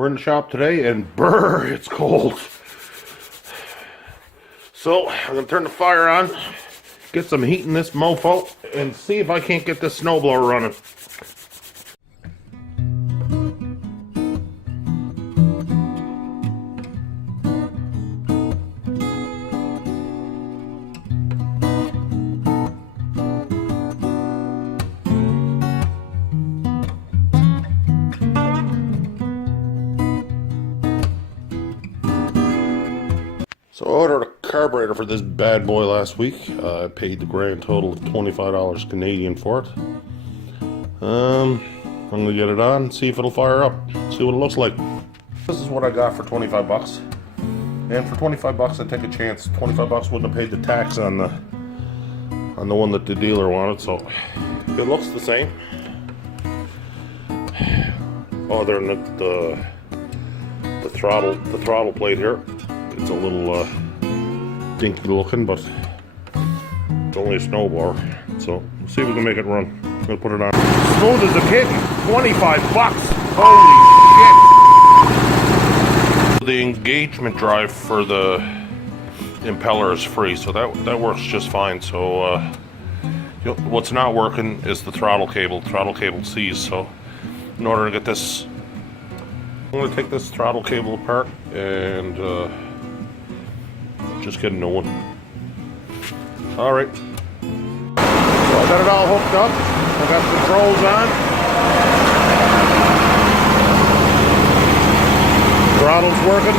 We're in the shop today and brr, it's cold. So I'm gonna turn the fire on, get some heat in this mofo, and see if I can't get this snowblower running. So I ordered a carburetor for this bad boy last week. I paid the grand total of $25 Canadian for it. I'm gonna get it on, see if it'll fire up, see what it looks like. This is what I got for 25 bucks. And for 25 bucks I take a chance. 25 bucks wouldn't have paid the tax on the one that the dealer wanted, so it looks the same. Other than the throttle plate here. It's a little dinky looking, but it's only a snowblower. So we'll see if we can make it run. I'm gonna put it on. Smooth as a kitten. 25 bucks. Holy shit! The engagement drive for the impeller is free, so that works just fine. So what's not working is the throttle cable. Throttle cable seized. So in order to get this, I'm gonna take this throttle cable apart and just get a new one. Alright. So I got it all hooked up. I got controls on. Throttle's working.